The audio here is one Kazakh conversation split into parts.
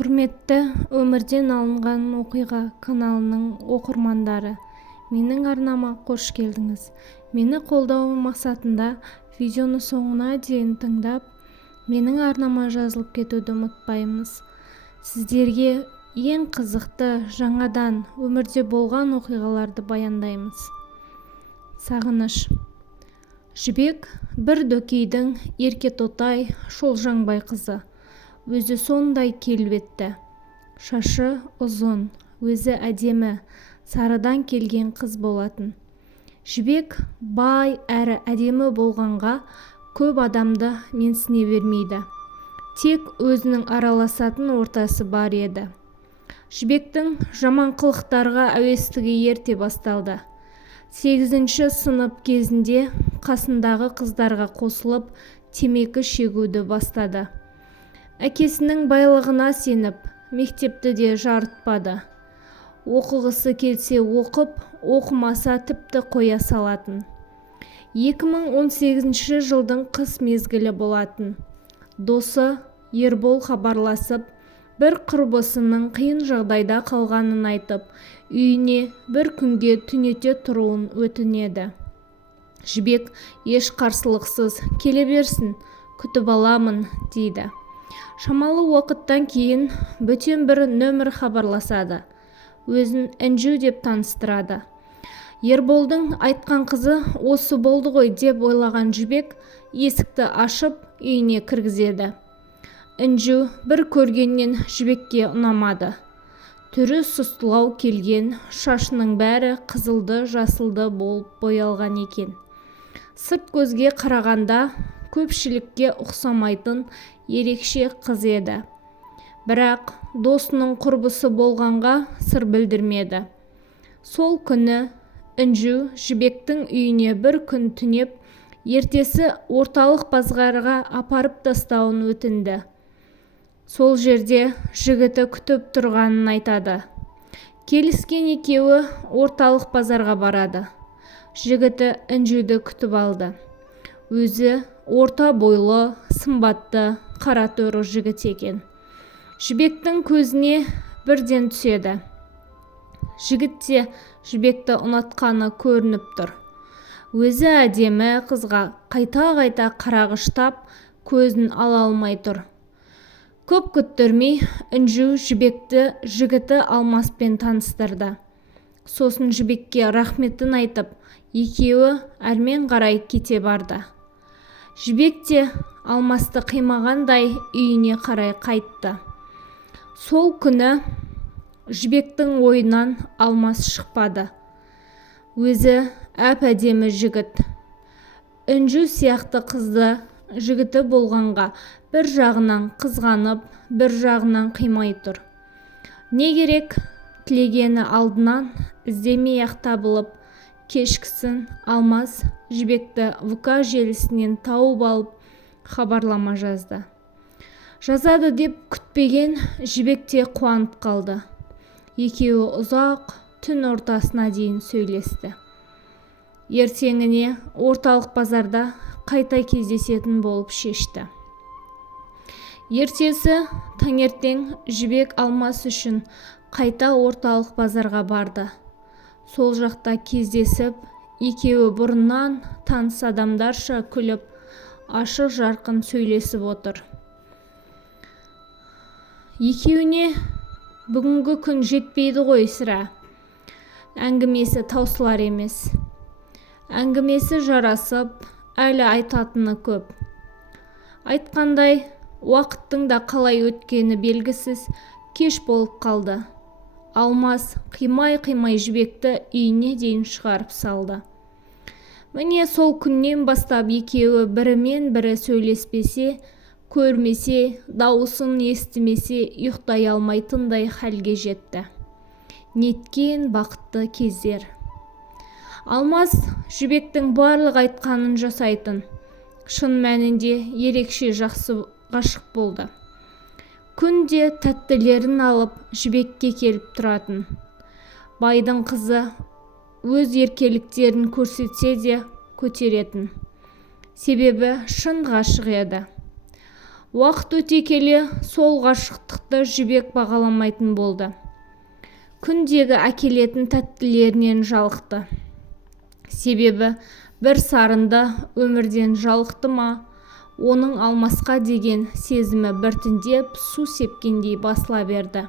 Құрметті өмірден алынған оқиға каналының оқырмандары, менің арнама қош келдіңіз. Мені қолдау мақсатында видеоны соңына дейін тыңдап, менің арнама жазылып кетуді ұмытпаймыз. Сіздерге ең қызықты жаңадан өмірде болған оқиғаларды баяндаймыз. Сағыныш. Жібек бір дөкейдің еркетотай Шолжаңбай қызы. Өзі сондай келбетті, шашы ұзын, өзі әдемі, сарыдан келген қыз болатын. Жібек бай әрі әдемі болғанға көп адамды менсіне бермейді. Тек өзінің араласатын ортасы бар еді. Жібектің жаман қылықтарға әуестігі ерте басталды. 8-ші сынып кезінде қасындағы қыздарға қосылып темекі шегуді бастады. Әкесінің байлығына сеніп, мектепті де жарытпады. Оқығысы келсе оқып, оқымаса тіпті қоя салатын. 2018 жылдың қыс мезгілі болатын. Досы Ербол хабарласып, бір құрбысының қиын жағдайда қалғанын айтып, үйіне бір күнге түнете тұруын өтінеді. Жібек еш қарсылықсыз келе берсін, күтіп аламын, дейді. Шамалы уақыттан кейін бөтен бір нөмір хабарласады. Өзін Інжу деп таныстырады. Ерболдың айтқан қызы осы болды ғой деп ойлаған Жібек есікті ашып үйіне кіргізеді. Інжу бір көргеннен Жібекке ұнамады. Түрі сұстылау келген, шашының бәрі қызылды жасылды болып боялған екен. Сырт көзге қарағанда көпшілікке ұқсамайтын ерекше қыз еді. Бірақ досының құрбысы болғанға сыр білдірмеді. Сол күні Інжу Жібектің үйіне бір күн түнеп, ертесі орталық базарға апарып тастауын өтінді. Сол жерде жігіті күтіп тұрғанын айтады. Келіскен екеуі орталық базарға барады. Жігіті Інжуді күтіп алды. Өзі орта бойлы, сымбатты, қара торы жігіт екен. Жібектің көзіне бірден түседі. Жігітте Жібекті ұнатқаны көрініп тұр. Өзі әдемі қызға қайта-қайта қарағыштап, көзін ала алмай тұр. Көп күттірмей Інжу Жібекті жігіті Алмаспен таныстырды. Сосын Жібекке рахметін айтып, екеуі әрмен қарай кете барды. Жібек те Алмасты қимағандай үйіне қарай қайтты. Сол күні Жібектің ойынан Алмас шықпады. Өзі әп-әдемі жігіт. Інжу сияқты қызды жігіті болғанға бір жағынан қызғанып, бір жағынан қимай тұр. Не керек, тілегені алдынан іздемей-ақ табылып, кешкісін Алмас Жібекті ВК желісінен тауып алып хабарлама жазды. Жазады деп күтпеген Жібекте қуанып қалды. Екеуі ұзақ түн ортасына дейін сөйлесті. Ертеңіне орталық базарда қайта кездесетін болып шешті. Ертесі таңертең Жібек Алмас үшін қайта орталық базарға барды. Сол жақта кездесіп, екеуі бұрыннан таныс адамдарша күліп, ашық жарқын сөйлесіп отыр. Екеуіне бүгінгі күн жетпейді ғой сірә. Әңгімесі таусылар емес. Әңгімесі жарасып, әлі айтатыны көп. Айтқандай, уақыттың да қалай өткені белгісіз, кеш болып қалды. Алмас қимай-қимай Жібекті үйіне дейін шығарып салды. Міне сол күннен бастап екеуі бірімен бірі сөйлеспесе, көрмесе, дауысын естімесе, ұйықтай алмайтындай хәлге жетті. Неткен бақытты кездер. Алмас Жібектің барлық айтқанын жасайтын. Шын мәнінде ерекше жақсы ғашық болды. Күнде тәттілерін алып Жібекке келіп тұратын. Байдың қызы өз еркеліктерін көрсетсе де көтеретін. Себебі шын ғашық еді. Уақыт өте келе сол ғашықтықты Жібек бағаламайтын болды. Күндегі әкелетін тәттілерінен жалықты. Себебі бір сарынды өмірден жалықты ма, оның Алмасқа деген сезімі біртіндеп су сепкендей басыла берді.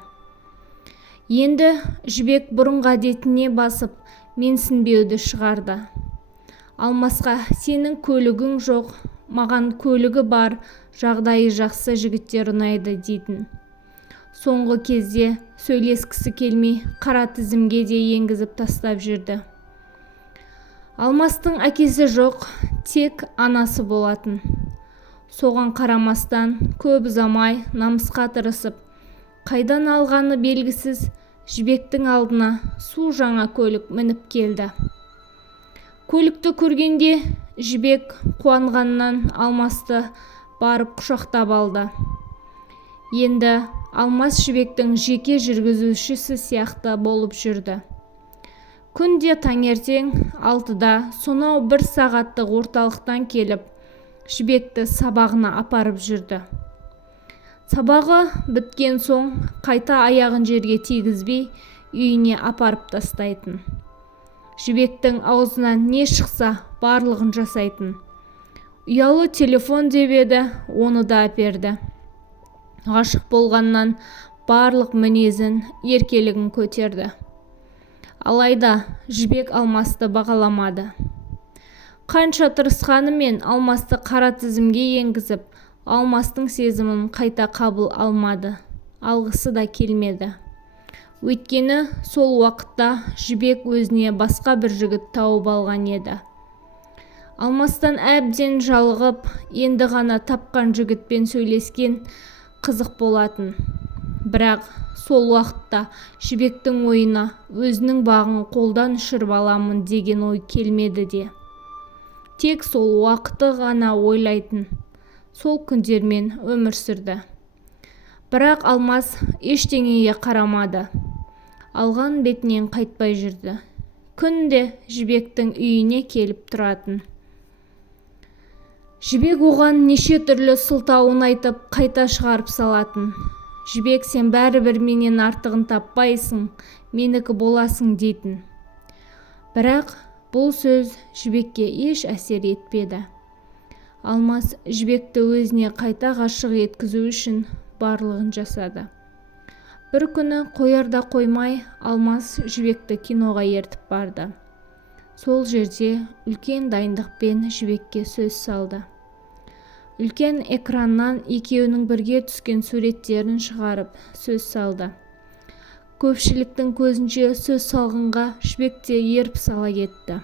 Енді Жібек бұрынғы әдетіне басып менсінбеуді шығарды. Алмасқа сенің көлігің жоқ, маған көлігі бар, жағдайы жақсы жігіттер ұнайды дейтін. Соңғы кезде сөйлескісі келмей қара тізімге де енгізіп тастап жүрді. Алмастың әкесі жоқ, тек анасы болатын. Соған қарамастан көп ұзамай намысқа тырысып, қайдан алғаны белгісіз Жібектің алдына су жаңа көлік мініп келді. Көлікті көргенде Жібек қуанғаннан Алмасты барып құшақтап алды. Енді Алмас Жібектің жеке жүргізушісі сияқты болып жүрді. Күнде таңертең 6-да сонау 1 сағаттық орталықтан келіп, Жібекті сабағына апарып жүрді. Сабағы біткен соң қайта аяғын жерге тигізбей үйіне апарып тастайтын. Жібектің аузынан не шықса барлығын жасайтын. Ұялы телефон деп еді, оны да әперді. Ғашық болғаннан барлық мінезін, еркелігін көтерді. Алайда Жібек Алмасты бағаламады. Қанша тырысқанымен Алмасты қара тізімге енгізіп, Алмастың сезімін қайта қабыл алмады. Алғысы да келмеді. Өйткені сол уақытта Жібек өзіне басқа бір жігіт тауып алған еді. Алмастан әбден жалығып, енді ғана тапқан жігітпен сөйлескен қызық болатын. Бірақ сол уақытта Жібектің ойына өзінің бағын қолдан ұшырып аламын деген ой келмеді де. Тек сол уақыты ғана ойлайтын. Сол күндермен өмір сүрді. Бірақ Алмас ештеңеге қарамады. Алған бетінен қайтпай жүрді. Күнде Жібектің үйіне келіп тұратын. Жібек оған неше түрлі сылтауын айтып, қайта шығарып салатын. Жібек, сен бәрібір менен артығын таппайсың, менікі боласың дейтін. Бірақ бұл сөз Жібекке еш әсер етпеді. Алмас Жібекті өзіне қайта ғашық еткізу үшін барлығын жасады. Бір күні қоярда қоймай, Алмас Жібекті киноға ертіп барды. Сол жерде үлкен дайындықпен Жібекке сөз салды. Үлкен экраннан екеуінің бірге түскен суреттерін шығарып сөз салды. Көпшіліктің көзінше сөз салғанға Жібек те еріп сала кетті.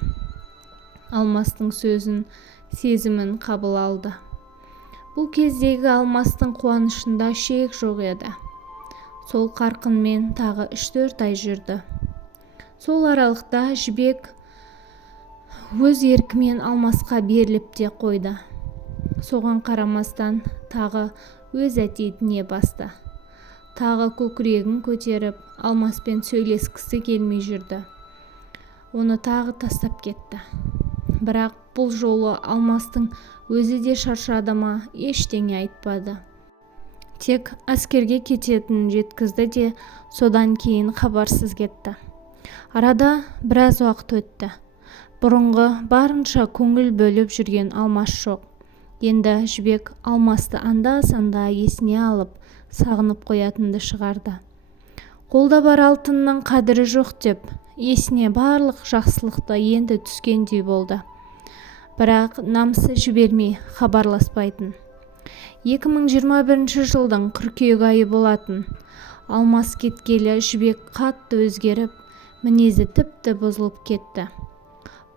Алмастың сөзін, сезімін қабыл алды. Бұл кездегі Алмастың қуанышында шек жоқ еді. Сол қарқынмен тағы 3-4 ай жүрді. Сол аралықта Жібек өз еркімен Алмасқа беріліп те қойды. Соған қарамастан тағы өз әдетіне басты. Тағы көкірегін көтеріп, Алмаспен сөйлескісі келмей жүрді. Оны тағы тастап кетті. Бірақ бұл жолы Алмастың өзі де шаршады ма, ештеңе айтпады. Тек әскерге кететінін жеткізді де, содан кейін хабарсыз кетті. Арада біраз уақыт өтті. Бұрынғы барынша көңіл бөліп жүрген Алмас жоқ. Енді Жібек Алмасты анда-санда есіне алып, сағынып қоятынды шығарды. Қолда бар алтынның қадірі жоқ деп, есіне барлық жақсылықты енді түскендей болды. Бірақ намысы жібермей хабарласпайтын. 2021 жылдың қыркүйек айы болатын. Алмас кеткелі Жібек қатты өзгеріп, мінезі тіпті бұзылып кетті.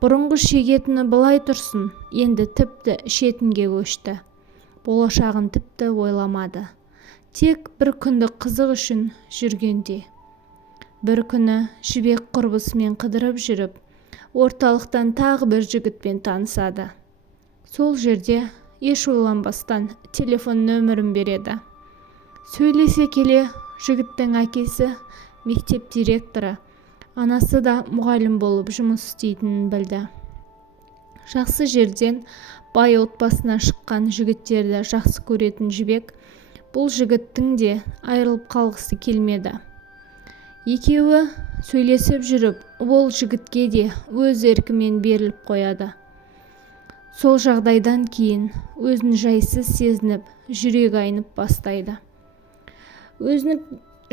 Бұрынғы шегетіні былай тұрсын, енді тіпті ішетінге көшті. Болашағын тіпті ойламады. Тек бір күндік қызық үшін жүргенде. Бір күні Жібек құрбысымен қыдырып жүріп, орталықтан тағы бір жігітпен танысады. Сол жерде еш ойланбастан телефон нөмірін береді. Сөйлесе келе, жігіттің әкесі мектеп директоры, анасы да мұғалім болып жұмыс істейтінін білді. Жақсы жерден бай отбасынан шыққан жігіттерді жақсы көретін Жібек бұл жігіттің де айырылып қалғысы келмеді. Екеуі сөйлесіп жүріп, ол жігітке де өз еркімен беріліп қояды. Сол жағдайдан кейін өзін жайсыз сезініп, жүрегі айнып бастайды. Өзінің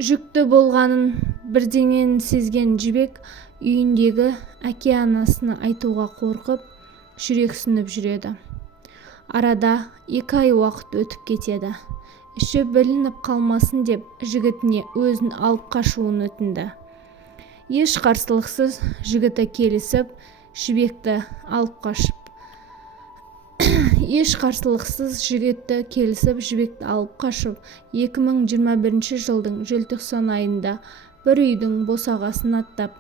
жүкті болғанын бірдеңені сезген Жібек үйіндегі әке-анасына айтуға қорқып, жүрексініп жүреді. Арада 2 ай уақыт өтіп кетеді. Іші білініп қалмасын деп жігітіне өзін алып қашуын өтінді. Еш қарсылықсыз жігіті келісіп, Жібекті алып қашып. 2021 жылдың желтоқсан айында бір үйдің босағасын аттап,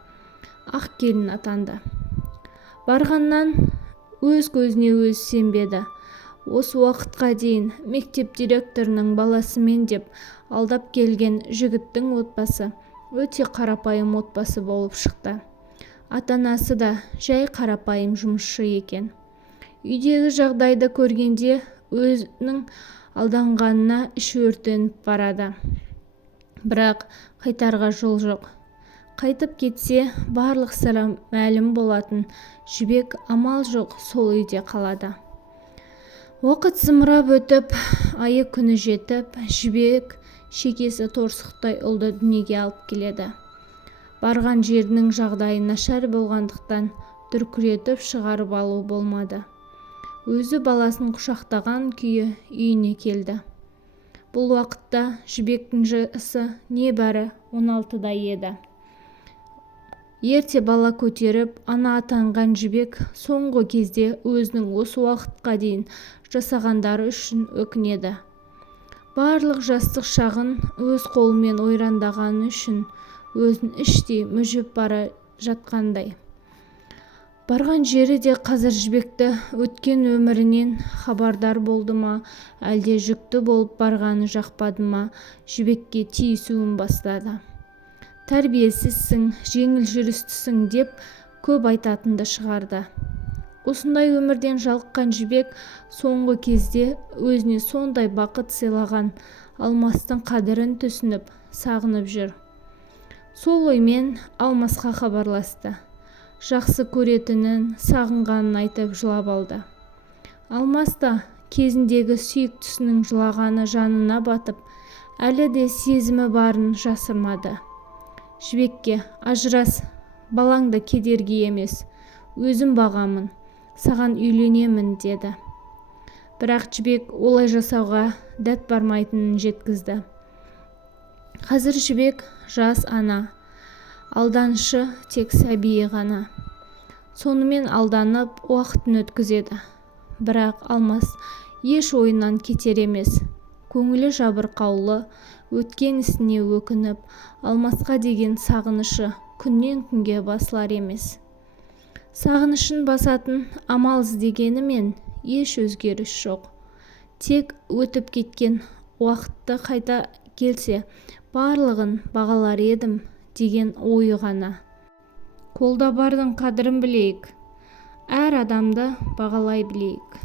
ақ келін атанды. Барғаннан өз көзіне өзі сенбеді. Осы уақытқа дейін мектеп директорының баласымен деп алдап келген жігіттің отбасы өте қарапайым отбасы болып шықты. Ата-анасы да жай қарапайым жұмысшы екен. Үйдегі жағдайды көргенде өзінің алданғанына іші өртеніп барады. Бірақ қайтарға жол жоқ. Қайтып кетсе барлық сыры мәлім болатын Жібек амал жоқ сол үйде қалады. Уақыт зымырап өтіп, айы күні жетіп, Жібек шекесі торсықтай ұлды дүниеге алып келеді. Барған жерінің жағдайы нашар болғандықтан дүркіретіп шығарып алу болмады. Өзі баласын құшақтаған күйі үйіне келді. Бұл уақытта Жібектің жасы небәрі 16-да еді. Ерте бала көтеріп, ана атанған Жібек соңғы кезде өзінің осы уақытқа дейін жасағандары үшін өкінеді. Барлық жастық шағын өз қолымен ойрандағаны үшін өзін іштей мүжіп бара жатқандай. Барған жері де қазір Жібекті өткен өмірінен хабардар болды ма, әлде жүкті болып барғаны жақпады ма, Жібекке тиісуін бастады. Тәрбиесізсің, жеңіл жүрістісің деп көп айтатынды шығарды. Осындай өмірден жалыққан Жібек соңғы кезде өзіне сондай бақыт сыйлаған Алмастың қадірін түсініп, сағынып жүр. Сол оймен Алмасқа хабарласты. Жақсы көретінін, сағынғанын айтып жылап алды. Алмас та кезіндегі сүйіктісінің жылағаны жанына батып, әлі де сезімі барын жасырмады. Жібекке ажырас, балаңды кедергі емес, өзім бағамын, саған үйленемін деді. Бірақ Жібек олай жасауға дәт бармайтынын жеткізді. Қазір Жібек жас ана, алданышы тек сәбиі ғана. Сонымен алданып уақытын өткізеді. Бірақ Алмас еш ойынан кетер емес. Көңілі жабырқаулы, өткен ісіне өкініп, Алмасқа деген сағынышы күннен күнге басылар емес. Сағынышын басатын амал іздегенімен еш өзгеріс жоқ. Тек өтіп кеткен уақытты қайта келсе, барлығын бағалар едім деген ойы ғана. Қолда бардың қадірін білейік, әр адамды бағалай білейік.